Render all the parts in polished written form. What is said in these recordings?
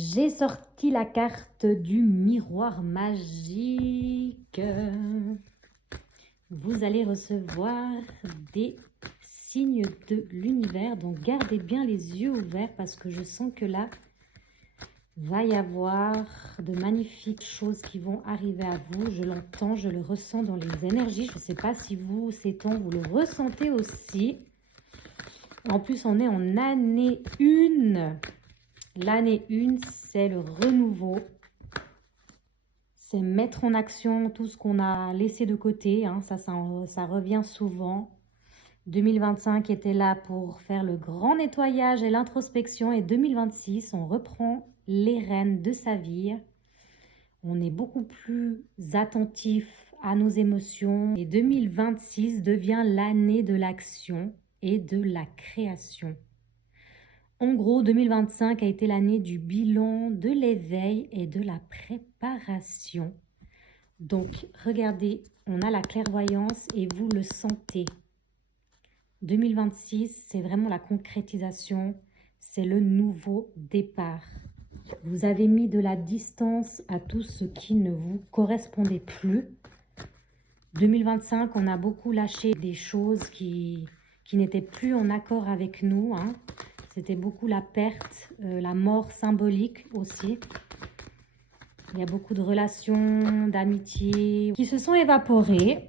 J'ai sorti la carte du miroir magique. Vous allez recevoir des signes de l'univers. Donc, gardez bien les yeux ouverts parce que je sens que là, va y avoir de magnifiques choses qui vont arriver à vous. Je l'entends, je le ressens dans les énergies. Je ne sais pas si vous, ces temps, vous le ressentez aussi. En plus, on est en année 1. L'année 1, c'est le renouveau. C'est mettre en action tout ce qu'on a laissé de côté. Hein. Ça revient souvent. 2025 était là pour faire le grand nettoyage et l'introspection. Et 2026, on reprend les rênes de sa vie. On est beaucoup plus attentif à nos émotions. Et 2026 devient l'année de l'action et de la création. En gros, 2025 a été l'année du bilan, de l'éveil et de la préparation. Donc, regardez, on a la clairvoyance et vous le sentez. 2026, c'est vraiment la concrétisation, c'est le nouveau départ. Vous avez mis de la distance à tout ce qui ne vous correspondait plus. 2025, on a beaucoup lâché des choses qui n'étaient plus en accord avec nous, hein. C'était beaucoup la perte, la mort symbolique aussi. Il y a beaucoup de relations, d'amitié qui se sont évaporées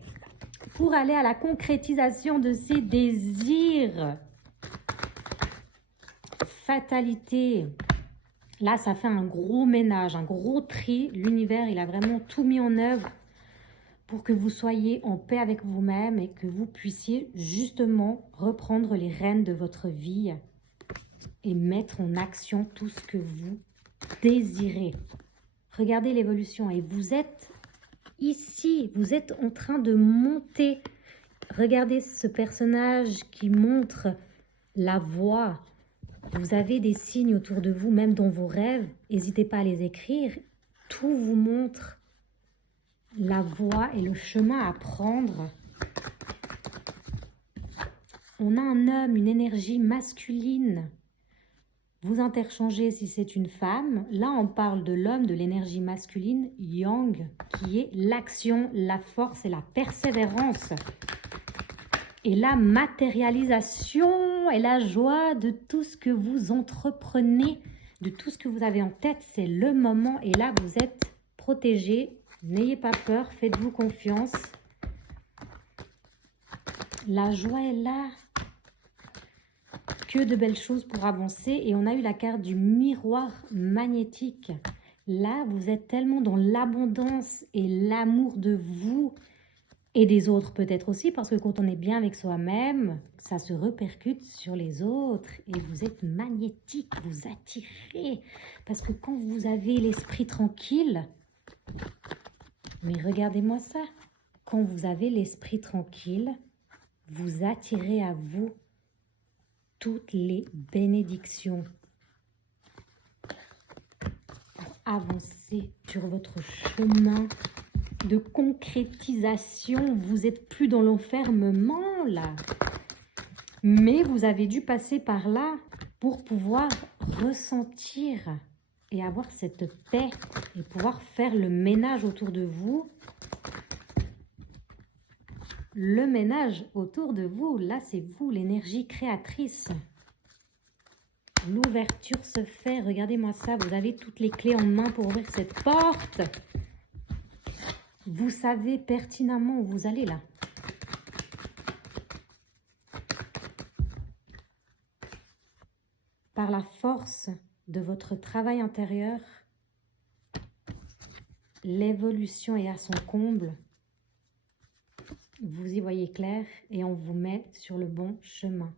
pour aller à la concrétisation de ces désirs. Fatalité. Là, ça fait un gros ménage, un gros tri. L'univers, il a vraiment tout mis en œuvre pour que vous soyez en paix avec vous-même et que vous puissiez justement reprendre les rênes de votre vie et mettre en action tout ce que vous désirez. Regardez l'évolution et vous êtes ici, vous êtes en train de monter. Regardez ce personnage qui montre la voie. Vous avez des signes autour de vous, même dans vos rêves. N'hésitez pas à les écrire. Tout vous montre la voie et le chemin à prendre. On a un homme, une énergie masculine. Vous interchangez si c'est une femme. Là, on parle de l'homme, de l'énergie masculine, yang, qui est l'action, la force et la persévérance. Et la matérialisation et la joie de tout ce que vous entreprenez, de tout ce que vous avez en tête, c'est le moment. Et là, vous êtes protégé. N'ayez pas peur, faites-vous confiance. La joie est là. Que de belles choses pour avancer. Et on a eu la carte du miroir magnétique. Là, vous êtes tellement dans l'abondance et l'amour de vous et des autres peut-être aussi. Parce que quand on est bien avec soi-même, ça se répercute sur les autres. Et vous êtes magnétique, vous attirez. Parce que quand vous avez l'esprit tranquille, mais regardez-moi ça. Quand vous avez l'esprit tranquille, vous attirez à vous toutes les bénédictions pour avancer sur votre chemin de concrétisation. Vous n'êtes plus dans l'enfermement là, mais vous avez dû passer par là pour pouvoir ressentir et avoir cette paix et pouvoir faire le ménage autour de vous. Le ménage autour de vous, là c'est vous, l'énergie créatrice. L'ouverture se fait, regardez-moi ça, vous avez toutes les clés en main pour ouvrir cette porte. Vous savez pertinemment où vous allez là. Par la force de votre travail intérieur, l'évolution est à son comble. Vous y voyez clair et on vous met sur le bon chemin.